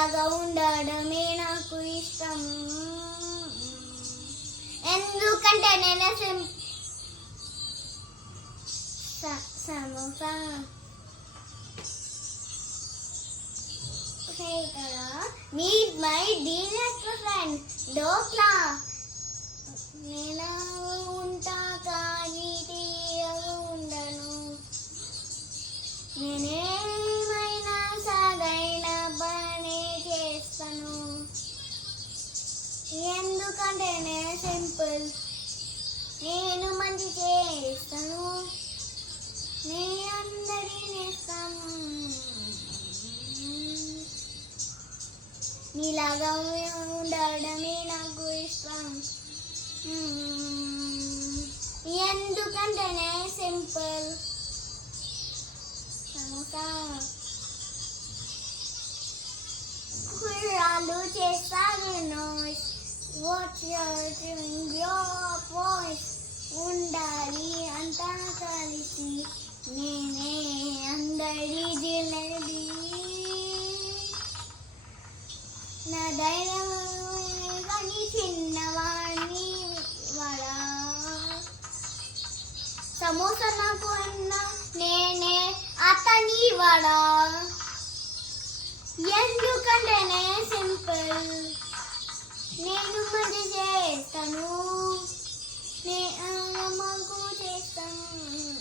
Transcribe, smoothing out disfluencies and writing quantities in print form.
నీలాగా ఉండడమే నాకు ఇష్టం. ఎందుకంటే నేను samosa meet my dearest friend dhokla. నేను ఉంటా కానీ తీయగా ఉండను. నేనేమైనా సరైన పని చేస్తాను. ఎందుకంటే నేను సింపుల్. నేను మంచి చేస్తాను. నేను అందరి నేస్తం. నీలాగా ఉండడమే నాకు ఇష్టం. ఎందుకంటే నేను సింపుల్. కుర్రాళ్ళు చేస్తారు నాయిస్. Watch your voice. ఉండాలి అంతా కలిసి. నేనే అందరి జిలేబీ. నా ధైర్యం కానీ చిన్నవాణి వడా. సమోసా నాకు అన్నా నేనే అతని వడా. ఎందుకంటే నేను సింపుల్. నేను మంచి చేస్తాను. నేను అమ్మకు చేస్తాను.